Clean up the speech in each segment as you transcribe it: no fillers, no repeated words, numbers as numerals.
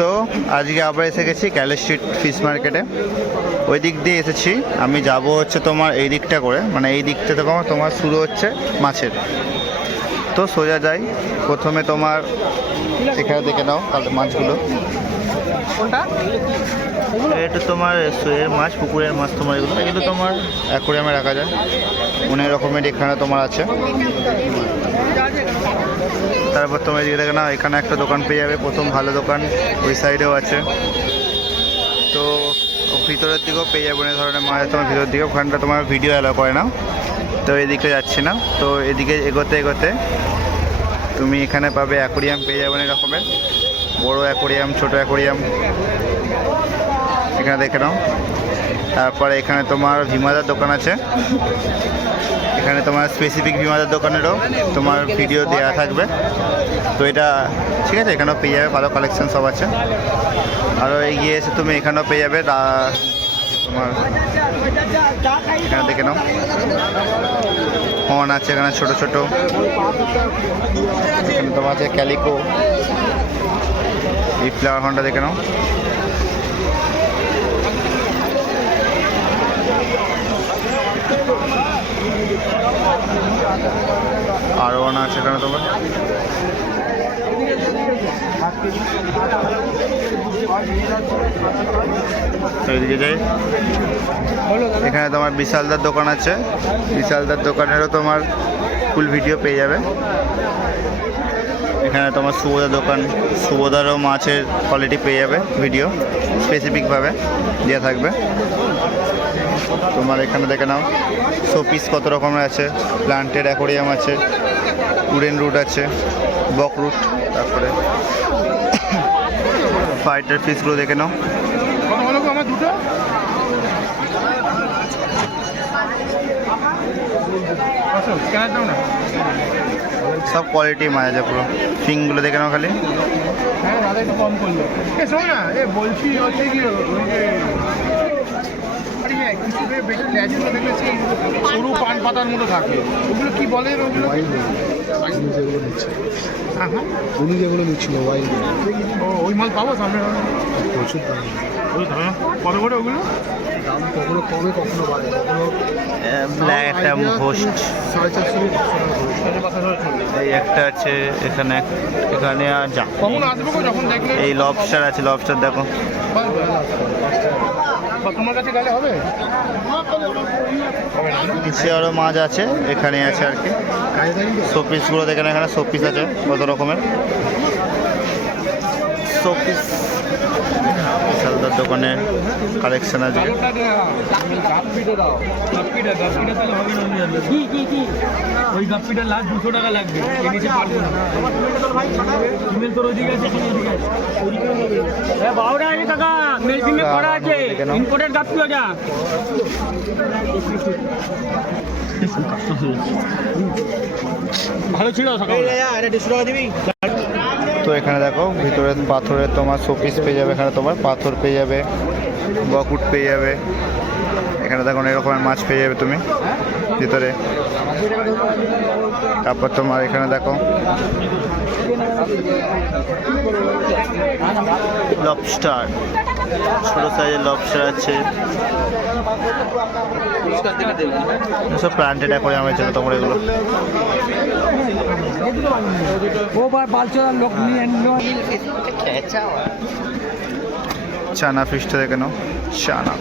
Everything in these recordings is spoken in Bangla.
তো আজকে আবার এসে গেছি ক্যালে স্ট্রিট ফিশ মার্কেটে। ওই দিক দিয়ে এসেছি, আমি যাব হচ্ছে তোমার এই দিকটা করে, মানে এই দিকটা থেকে তোমার শুরু হচ্ছে মাছের। তো সোজা যাই, প্রথমে তোমার এখানে দেখে নাও মাছগুলো। এটা তোমার এর মাছ, পুকুরের মাছ তোমার এগুলো, এগুলো তোমার অ্যাকোরিয়ামে রাখা যায়। অনেক রকমের এখানে তোমার আছে। তারপর তোমার এদিকে দেখে নাও, এখানে একটা দোকান পেয়ে যাবে, প্রথম ভালো দোকান। ওই সাইডেও আছে। তো ভিতরের দিকেও পেয়ে যাবে অনেক ধরনের মাছ তোমার ভিতরের দিকে। ওখানটা তোমার ভিডিও অ্যালাউ করে না, তো এদিকে যাচ্ছি না। তো এদিকে এগোতে এগোতে তুমি এখানে পাবে অ্যাকোরিয়াম পেয়ে যাবে অনেক রকমের, বড় অ্যাকোরিয়াম, ছোট অ্যাকোরিয়াম এখানে দেখে নাও। তারপরে এখানে তোমার ভিমাদার দোকান আছে। এখানে তোমার স্পেসিফিক ভিমাদার দোকানেরও তোমার ভিডিও দেওয়া থাকবে। তো এটা ঠিক আছে, এখানেও পেয়ে যাবে, ভালো কালেকশন সব আছে। আরও এগিয়ে এসে তুমি এখানেও পেয়ে যাবে তোমার, এখানে দেখে নাও হর্ন আছে এখানে ছোট ছোট। এখানে তোমার আছে ক্যালিকো, এই ফ্লাওয়ার হর্নটা দেখে নাও। আরও অনা আছে এখানে তোমার। এদিকে যাই, এখানে তোমার বিশালদার দোকান আছে। বিশালদার দোকানেরও তোমার ফুল ভিডিও পেয়ে যাবে। এখানে তোমার শুভদার দোকান, শুভদারও মাছের কোয়ালিটি পেয়ে যাবে, ভিডিও স্পেসিফিকভাবে দেওয়া থাকবে। তোমার এখানে দেখে নাও শোপিস কত রকমের আছে, প্লান্টেড অ্যাকোরিয়াম আছে, উডেন রুট আছে, বক রুট, তারপরে ফাইটার ফিশগুলো দেখে নাও। সব কোয়ালিটি মাছ আছে পুরো। ফিংগুলো দেখে নাও খালি। হ্যাঁ দাদা একটু কম করলো। শোনো না, বলছি হচ্ছে কি সরু পান পাতার মতো থাকে, ওগুলো কি বলে? ওগুলো যেগুলো নিচ্ছে, হ্যাঁ হ্যাঁ উনি যেগুলো নিচ্ছিল ওয়াইল, ওই মাল পাবো সামনে? প্রচুর দাম। কত করে ওগুলো দাম? কখনো কমে কখনো বাড়ে, কখনো ব্ল্যাক একটা হোস্ট 450 এই একটা আছে এখানে, এখানে আর যা কখন আসবো যখন দেখলে। এই লবস্টার আছে, লবস্টার দেখো। তোমার কাছে গেলে হবে? নিচে আরও মাছ আছে, এখানে আছে আর কি। শোপিসগুলো দেখেন, এখানে শোপিস আছে কত রকমের শোপিস। বিশালদার দোকানে কালেকশন আছে। ওই গাপ্পিটা লাস্ট 200 টাকা লাগবে, নিচে পারবো না। ইমেল তোর ওইদিকে আছে, বাউরা আছে কাকা, মেল ফিমেল করা আছে, ইম্পোর্টেড গাপ্পি ওটা। ভালো ছিল সকালে, এটা 150 টাকা দিবি। তো এখানে দেখো ভিতরে পাথরের তোমার শোপিস পেয়ে যাবে, এখানে তোমার পাথর পেয়ে যাবে, বকুট পেয়ে যাবে। এখানে দেখো অনেক রকমের মাছ পেয়ে যাবে তুমি ভিতরে। তারপর তোমার এখানে দেখো লবস্টার, ছোটো সাইজের লবস্টার আছে। সব প্লান্টেড অ্যাকোরিয়াম আছে তোমার এগুলো। চানা ফিশটা দেখে নাও, চানা।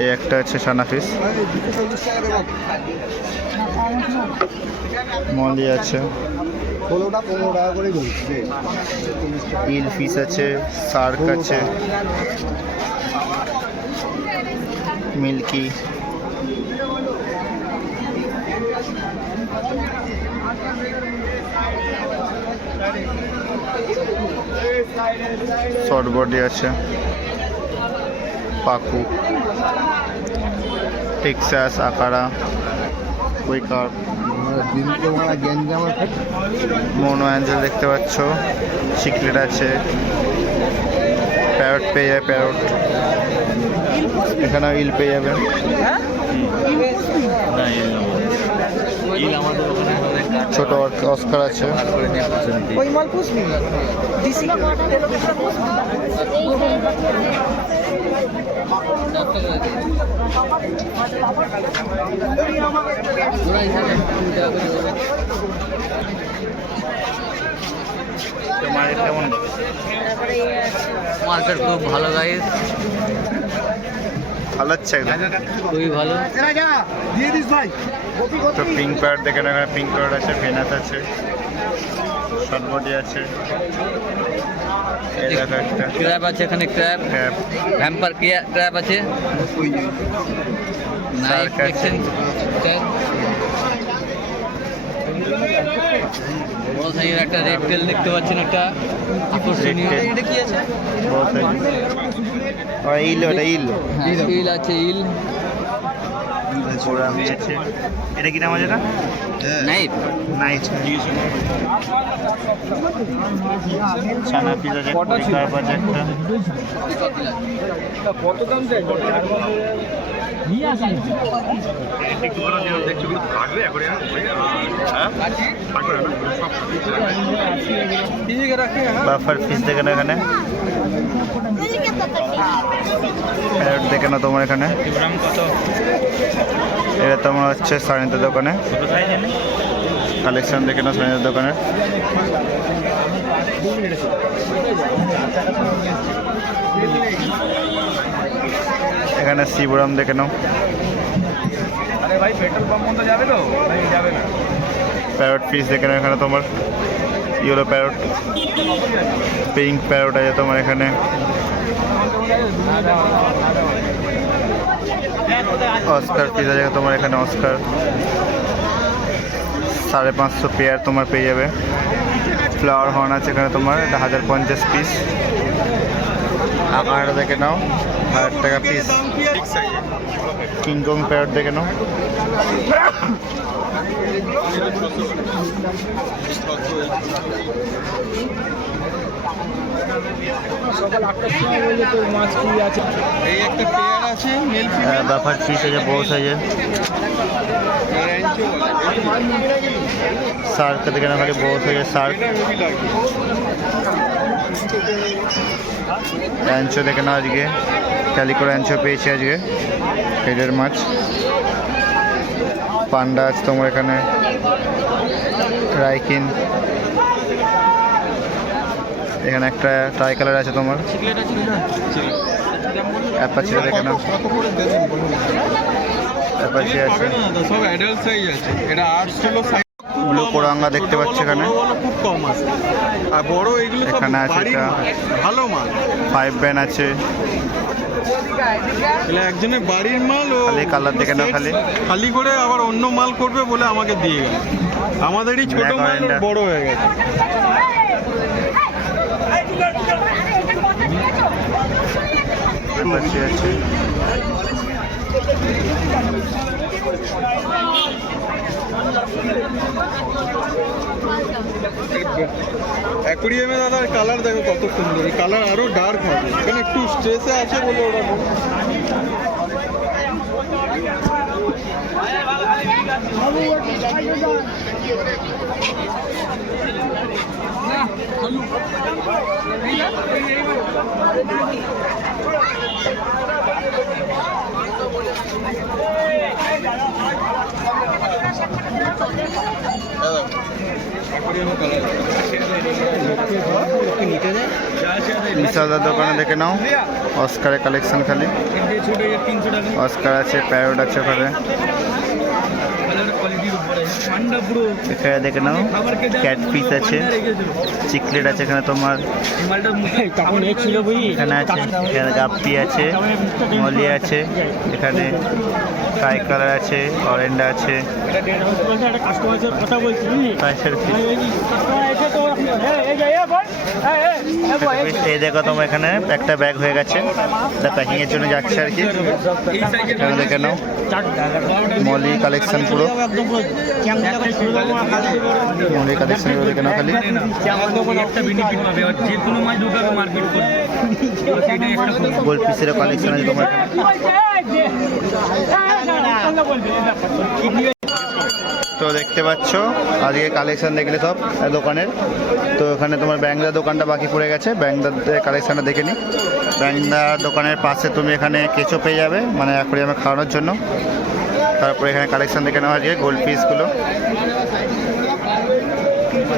এই একটা আছে চানা ফিশ। মলি আছে, ইল ফিশ আছে, শার্ক আছে, মিল্কি, শর্ট বডি আছে, পাকু, টেক্সাস, আকারা, কুইকার, মোনো অ্যাঞ্জেল দেখতে পাচ্ছ, চিকলেট আছে, প্যারট পেয়ে যাবে, প্যারট। এখানেও ইল পেয়ে যাবে। ছোট অস্কার আছে। ওই মাল পুষবি ডিসি তোমার কেমন? মার্কেট খুব ভালো গাইস, ভালো হচ্ছে একদম। খুবই ভালো। তো পিঙ্ক প্যাড দেখে না, এখানে পিঙ্ক প্যাড আছে, ভেনাস আছে, শর্টবডি আছে, এই দেখো একটা ক্র্যাব আছে এখানে, ক্র্যাব ক্যাপ, ভ্যাম্পার ক্র্যাব আছে, নাইফ Shark আছে। বড় সাইজের একটা রেড টেল দেখতে পাচ্ছেন, একটা আকর্ষণীয়। Red tail। এটা কি আছে? বড় সাইজ। আর ইল, ওটা ইল। হ্যাঁ, ইল আছে, ইল। গোড়ামি আছে। এটা কি নাম আছে এটা? নাইফ। নাইট। ছানা পিস আছে, কার্প আছে একটা। কত দাম চাই? নিয়ে আসেন। বাফার ফিস দেখে না এখানে, প্যারট দেখে না তোমার এখানে। এটা তোমার হচ্ছে সারিনাথের দোকানে কালেকশন দেখে না, সারিনাথের দোকানে। এখানে শিবরাম দেখে নাও। আরে ভাই পেট্রোল পাম্প পর্যন্ত যাবে তো? নাকি যাবে না? প্যারট পিস দেখে নাও এখানে তোমার, ইয়েলো প্যারট, পিঙ্ক প্যারট আছে তোমার এখানে। অস্কার পিস আছে তোমার এখানে, অস্কার 550 পেয়ার তোমার পেয়ে যাবে। ফ্লাওয়ার হর্ন আছে এখানে তোমার, এটা 1050 পিস। আকারটা দেখে নাও, 1000 টাকা পিস। কিংকং প্যারট দেখে নাও। সকাল 8টার সময় বললে তোর মাছ কি আছে? এই একটা পেয়ার আছে মেল বাফার পিস আছে বড় সাইজের। শার্ক দেখে না খালি, বড় সাইজের শার্ক। র্যাঞ্চো দেখে না আজকে, ক্যালিকো র্যাঞ্চো পেয়েছি আজকে, হেডের মাছ। পান্ডা আছে তোমার এখানে, রাইকিন। এখানে একটা ট্রাই কালার আছে তোমার, অ্যাপাচি দেখে নাও, অ্যাপাচি আছে। সব অ্যাডাল্ট সাইজ আছে, এটা 8-16 সাইজ। ব্লু কোরাঙ্গা দেখতে পাচ্ছি এখানে, খুব কম আছে, আর বড় এগুলো সব এখানে আছে বাড়ির এটা। মাল, ভালো মাল। 5 ব্যান আছে, এগুলো একজনের বাড়ির মাল, ও খালি কালার দেখে নাও খালি। খালি করে আবার অন্য মাল করবে বলে আমাকে দিয়ে গেল। আমাদেরই ছোট Black মাল Orange। বড় হয়ে গেছে। অ্যাপাচি আছে। অ্যাকোরিয়ামে দাদা কালার দেখো কত সুন্দর, কালার আরো ডার্ক হবে, এখানে একটু স্ট্রেসে আছে বলে ওরা বিশালদার দোকানে দেখে নাও, অস্কারের কালেকশন খালি। ছোট 300 টাকা। অস্কার আছে, প্যারট আছে ওখানে। কোয়ালিটির উপরে ঠান্ডা পুরো। এখানে দেখে নাও, ক্যাট পিস আছে, চিকলেট আছে এখানে তোমার। তখন এক ছিল বুঝি। এখানে আছে, এখানে গাপ্পি আছে, মলি আছে, এখানে ট্রাই কালার আছে, অরেঞ্জ আছে। একটা কাস্টমার সাথে কথা বলছি বুঝলি। পাঁচের পিস। কাস্টমার এসে তো এই যে এই দেখো তোমার এখানে একটা ব্যাগ হয়ে গেছে, এটা প্যাকিং এর জন্য যাচ্ছে আর কি। এখানে দেখে নাও, মলি কালেকশন পুরো, মলি কালেকশন দেখে নাও খালি। একটা বেনিফিট পাবে, আর যে কোনো মাছ ঢুকাবে মার্কেট করবে, সেটাই একটা গোল পিসের কালেকশন আছে তোমার এখানে। তো দেখতে পাচ্ছ আজকে কালেকশন দেখলে সব দোকানের। তো এখানে তোমার ব্যাংদার দোকানটা বাকি পড়ে গেছে, ব্যাংদার কালেকশনটা দেখে নিই। ব্যাংদার দোকানের পাশে তুমি এখানে কেঁচো পেয়ে যাবে, মানে অ্যাকোয়ারিয়ামে খাওয়ানোর জন্য। তারপরে এখানে কালেকশন দেখে নেওয়া আজকে গোল্ড পিসগুলো,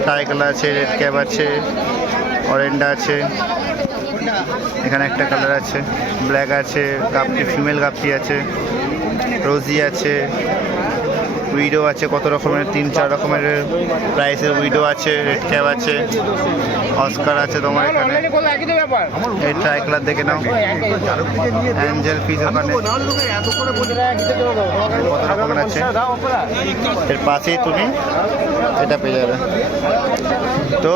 টাইকালার আছে, রেড ক্যাপ আছে, অরেন্ডা আছে, এখানে একটা কালার আছে, ব্ল্যাক আছে, গাপ্পি ফিমেল গাপ্পি আছে, রোজি আছে, উইডো আছে, কত রকমের 3-4 রকমের প্রাইসের উইডো আছে, রেড ক্যাপ আছে, অস্কার আছে তোমার এখানে। এই ট্রাইকালার দেখে নাও, অ্যাঞ্জেল ফিস ওখানে কত রকমের আছে। এর পাশেই তুমি এটা পেয়ে যাবে। তো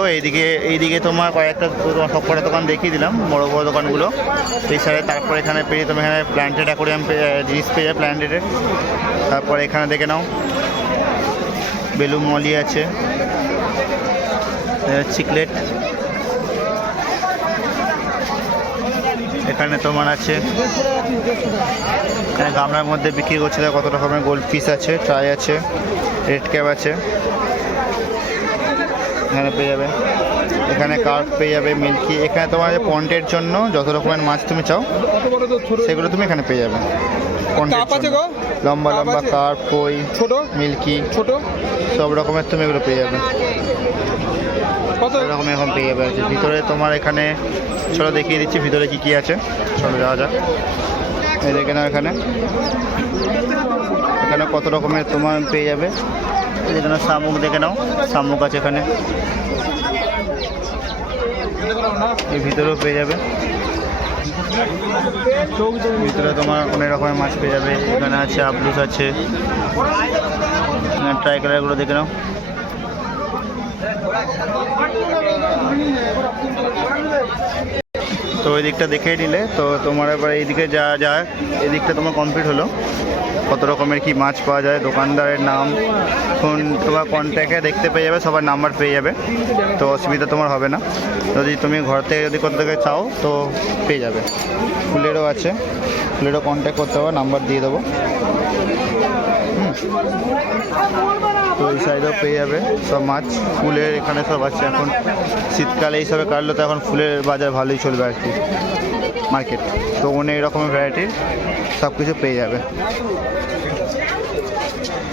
এইদিকে তোমার কয়েকটা তোমার সবকটা দোকান দেখিয়ে দিলাম, বড় বড় দোকানগুলো এই সাইডে। তারপর এখানে পেয়ে তুমি এখানে প্ল্যান্টেড অ্যাকোয়ারিয়াম জিনিস পেয়ে যাবে প্ল্যান্টেডের। তারপর এখানে দেখে নাও বেলুন মলি আছে, চিকলেট, এখানে তোমার আছে এখানে গামলার মধ্যে বিক্রি করছে কত রকমের গোল্ড ফিশ আছে, ট্রাই আছে, রেড ক্যাপ আছে, এখানে পেয়ে যাবে। এখানে কার্প পেয়ে যাবে, মিল্কি। এখানে তোমার পন্টের জন্য যত রকমের মাছ তুমি চাও সেগুলো তুমি এখানে পেয়ে যাবে। লম্বা লম্বা কার্প, কই, ছোট মিল্কি, ছোট সব রকমের তুমি এগুলো পেয়ে যাবে, কত রকমের এখন পেয়ে যাবে। আছে ভিতরে তোমার এখানে, চলো দেখিয়ে দিচ্ছি ভিতরে কি কি আছে, চলো যাওয়া যাক। এই দেখে নাও এখানে কত রকমের তোমার পেয়ে যাবে। এখানে শামুক দেখে নাও, শামুক আছে এখানে, এই ভিতরেও পেয়ে যাবে। ভিতরে তোমার অনেক রকমের মাছ পেয়ে যাবে। এখানে আছে আবলুস আছে, ট্রাই কালারগুলো দেখে নাও। তো ওই দিকটা দেখেই নিলে তো তোমার এবার এইদিকে যা এদিকটা তোমার কমপ্লিট হলো। কত রকমের কি মাছ পাওয়া যায়, দোকানদারের নাম, ফোন তোমার কন্ট্যাক্টে দেখতে পেয়ে যাবে, সবার নাম্বার পেয়ে যাবে, তো অসুবিধা তোমার হবে না। যদি তুমি ঘর থেকে যদি কোথা থেকে চাও তো পেয়ে যাবে। ফুলেরও আছে, ফুলেরও কন্ট্যাক্ট করতে হবে, নাম্বার দিয়ে দেবো। তো এই সাইডেও পেয়ে যাবে সব মাছ, ফুলের এখানে সব আছে। এখন শীতকালে এইসবে কাটলো তো এখন ফুলের বাজার ভালোই চলবে আর কি, মার্কেট। তো অনেক রকমের ভ্যারাইটির সব কিছু পেয়ে যাবে।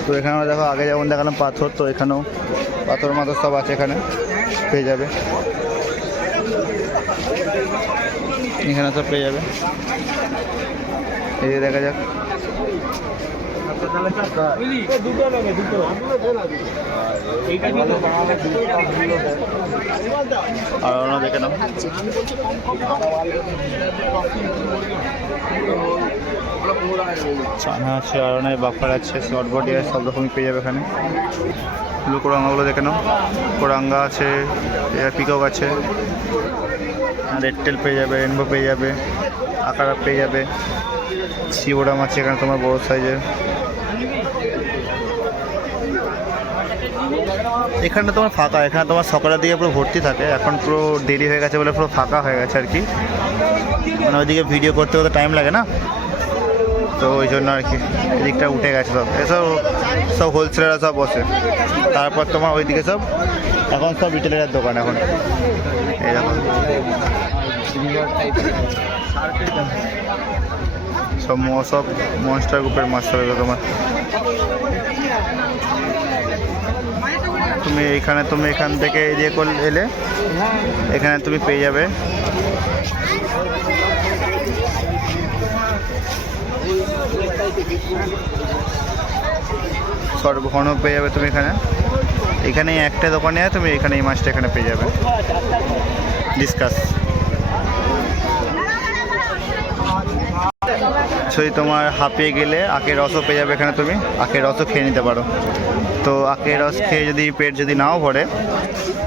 তো এখানে আমরা দেখো আগে যেমন দেখালাম পাথর, তো এখানেও পাথর মাথর সব আছে, এখানে পেয়ে যাবে, এখানে সব পেয়ে যাবে। এই যে দেখা যাক আর অন্য দেখে নাও। চানা আছে, আর অনেক বাফার আছে, শর্ট বডি আছে, সব রকমই পেয়ে যাবে এখানে। ব্লু কোরাঙ্গাগুলো দেখে নাও, কোরাঙ্গা আছে, পিকক আছে, রেড টেল পেয়ে যাবে, রেনবো পেয়ে যাবে, আকারা পেয়ে যাবে, সিওরাম আছে এখানে তোমার বড় সাইজের। এখানটা তোমার ফাঁকা, এখানে তোমার সকালের দিকে পুরো ভর্তি থাকে, এখন পুরো দেরি হয়ে গেছে বলে পুরো ফাঁকা হয়ে গেছে আর কি, মানে ওইদিকে ভিডিও করতে করতে টাইম লাগে না, তো ওই জন্য আর কি এদিকটা উঠে গেছে সব। এসব সব হোলসেলাররা সব বসে, তারপর তোমার ওইদিকে সব এখন সব রিটেলারের দোকান এখন। এই দেখো সব মনস্টার গ্রুপের মাছ হবে তোমার। তুমি এখান থেকে এদিকে এলে এখানে তুমি পেয়ে যাবে সর্বঘন পেয়ে যাবে তুমি এখানে একটা দোকানে তুমি এখানে এই মাছটা এখানে পেয়ে যাবে। ডিসকাস যদি তোমার হাঁপিয়ে গেলে আখের রসও পেয়ে যাবে এখানে, তুমি আখের রসও খেয়ে নিতে পারো। তো আখের রস খেয়ে যদি পেট যদি নাও ভরে,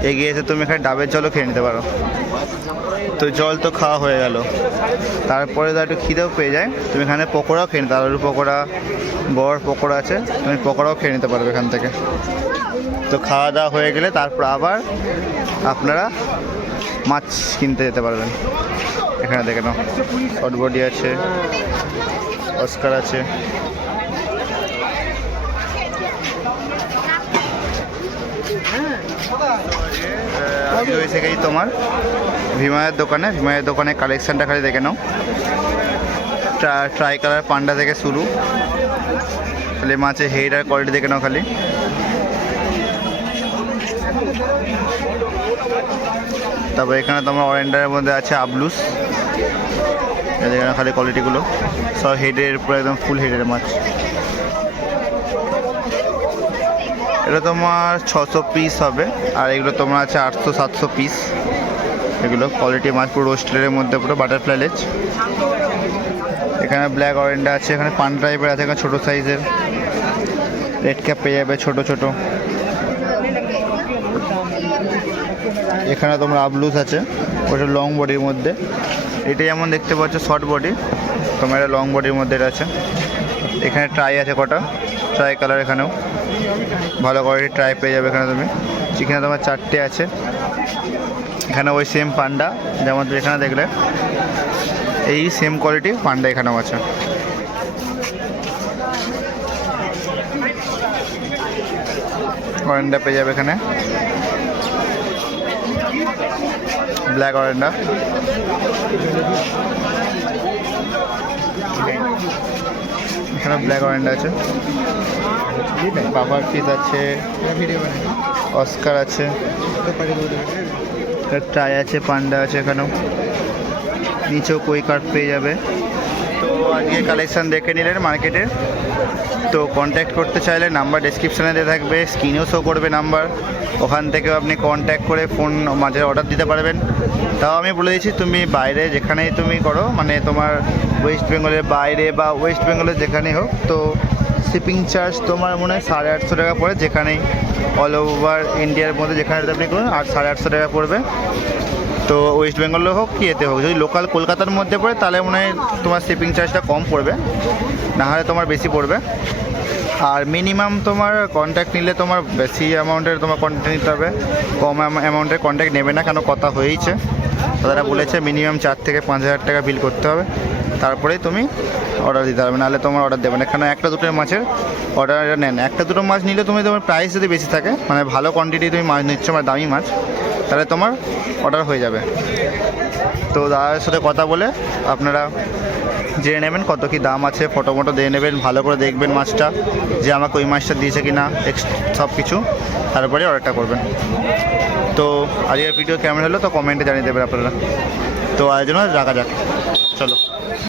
এগিয়ে এসে তুমি এখানে ডাবের জলও খেয়ে নিতে পারো। তো জল তো খাওয়া হয়ে গেল, তারপরে তো একটু খিদেও পেয়ে যায়, তুমি এখানে পকোড়াও খেয়ে নিতে, আলুর পকোড়া, বড় পকোড়া আছে, তুমি পকোড়াও খেয়ে নিতে পারবে এখান থেকে। তো খাওয়া দাওয়া হয়ে গেলে তারপর আবার আপনারা মাছ কিনতে যেতে পারবেন। এখানে দেখে নাও শর্ট বডি আছে, অস্কার আছে, আজকে এসে গেছি তোমার ভিমায়ের দোকানে কালেকশানটা খালি দেখে নাও। ট্রাই কালার পান্ডা থেকে শুরু, খালি মাছের হেড আর কোয়ালিটি দেখে নাও খালি। তারপর এখানে তোমার অরেন্ডারের মধ্যে আছে আবলুস, এখানে খালি কোয়ালিটিগুলো সব হেডের পুরো একদম ফুল হেডের মাছ। এটা তোমার 600 পিস হবে, আর এগুলো তোমার আছে 800-700 পিস। এগুলো কোয়ালিটি মাছ পুরো রোস্টের মধ্যে, পুরো বাটারফ্লাই লেজ। এখানে ব্ল্যাক অরেন্ডা আছে, এখানে পান টাইপের আছে, এখানে ছোটো সাইজের রেড ক্যাপ পেয়ে যাবে ছোটো ছোটো। এখানে তোমার আবলুস আছে, ওটা লং বডির মধ্যে। এটা যেমন দেখতে পাচ্ছ শর্ট বডি, তোমার এটা লং বডির মধ্যে এটা আছে। এখানে ট্রাই আছে কটা, ট্রাই কালার, এখানেও ভালো কোয়ালিটির ট্রাই পেয়ে যাবে এখানে তুমি। এখানে তোমার 4টে আছে। এখানে ওই সেম পান্ডা যেমন তুমি এখানে দেখলে, এই সেম কোয়ালিটির পান্ডা এখানেও আছে। অরেন্ডা পেয়ে যাবে এখানে, ব্ল্যাক অরেন্ডা। এখানে ব্ল্যাক অরেন্ডা আছে, বাবার পিস আছে, অস্কার আছে, ট্রাই আছে, পান্ডা আছে এখানেও। নিচেও কই কাঠ পেয়ে যাবে। তো আজকে কালেকশান দেখে নিলেন মার্কেটের। তো কন্ট্যাক্ট করতে চাইলে নাম্বার ডেসক্রিপশানে দেওয়া থাকবে, স্ক্রিনেও শো করবে নাম্বার, ওখান থেকেও আপনি কন্ট্যাক্ট করে ফোন মাঝে অর্ডার দিতে পারবেন। তাও আমি বলে দিচ্ছি, তুমি বাইরে যেখানেই তুমি করো, মানে তোমার ওয়েস্ট বেঙ্গলের বাইরে বা ওয়েস্ট বেঙ্গলের যেখানেই হোক, তো শিপিং চার্জ তোমার মনে হয় 850 টাকা পড়ে। যেখানেই অল ওভার ইন্ডিয়ার মধ্যে যেখানে আপনি করুন, আর 850 টাকা পড়বে। তো ওয়েস্ট বেঙ্গলে হোক কি এতে হোক, যদি লোকাল কলকাতার মধ্যে পড়ে তাহলে মনে হয় তোমার শিপিং চার্জটা কম পড়বে, না হলে তোমার বেশি পড়বে। আর মিনিমাম তোমার কন্ট্যাক্ট নিলে তোমার বেশি অ্যামাউন্টের তোমার কন্ট্যাক্ট নিতে হবে, কম অ্যামাউন্টের কন্ট্যাক্ট নেবে না, কেন কথা হয়েইছে, তারা বলেছে মিনিমাম 4 থেকে 5,000 টাকা বিল করতে হবে, তারপরেই তুমি অর্ডার দিতে হবে, নাহলে তোমার অর্ডার দেবে না। এখানে একটা দুটো মাছের অর্ডার নেন, একটা দুটো মাছ নিলে তুমি তোমার প্রাইস যদি বেশি থাকে, মানে ভালো কোয়ান্টিটি তুমি মাছ নিচ্ছ, মানে দামি মাছ, তাহলে তোমার অর্ডার হয়ে যাবে। তো দাদার সাথে কথা বলে আপনারা জেনে নেবেন কত কী দাম আছে, ফটো মটো দিয়ে নেবেন, ভালো করে দেখবেন মাছটা যে আমাকে ওই মাছটা দিয়েছে কি না, সব কিছু, তারপরে অর্ডারটা করবেন। তো আজকের ভিডিও কেমন হলো তো কমেন্টে জানিয়ে দেবেন আপনারা। তো আজ জন্য রাখা যাক, চলো।